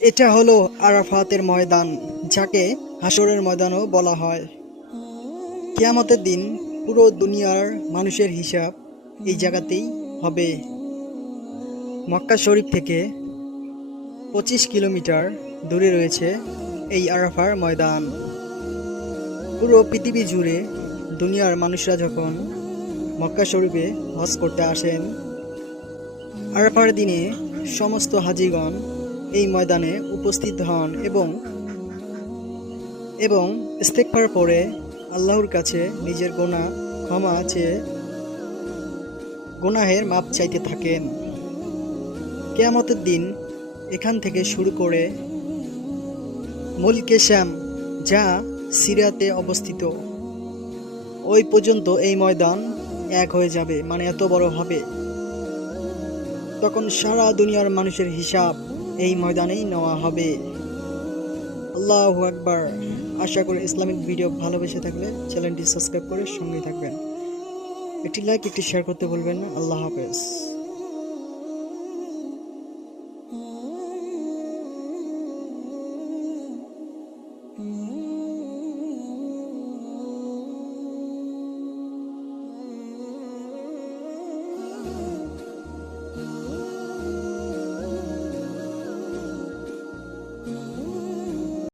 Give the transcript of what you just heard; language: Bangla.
এটা হলো আরাফাতের ময়দান, যাকে হাসরের ময়দানও বলা হয়। কিয়ামতের দিন পুরো দুনিয়ার মানুষের হিসাব এই জায়গাতেই হবে। মক্কা শরীফ থেকে 25 কিলোমিটার দূরে রয়েছে এই আরাফার ময়দান। পুরো পৃথিবী জুড়ে দুনিয়ার মানুষরা যখন মক্কা শরীফে হজ করতে আসেন, আরাফার দিনে সমস্ত হাজিগণ এই ময়দানে উপস্থিত হন এবং ইস্তেগফার পরে আল্লাহর কাছে নিজের গুনাহ ক্ষমা চেয়ে গুনাহের মাপ চাইতে থাকেন। কিয়ামতের দিন এখান থেকে শুরু করে মুলকে শাম, যা সিরিয়াতে অবস্থিত, ওই পর্যন্ত এই ময়দান এক হয়ে যাবে, মানে এত বড় হবে। তখন সারা দুনিয়ার মানুষের হিসাব এই ময়দানেই নেওয়া হবে। আল্লাহু আকবার। আশা করি ইসলামিক ভিডিও ভালোবেসে থাকলে চ্যানেলটি সাবস্ক্রাইব করে সঙ্গেই থাকবেন। একটি লাইক, একটি শেয়ার করতে ভুলবেন না। আল্লাহ হাফেজ।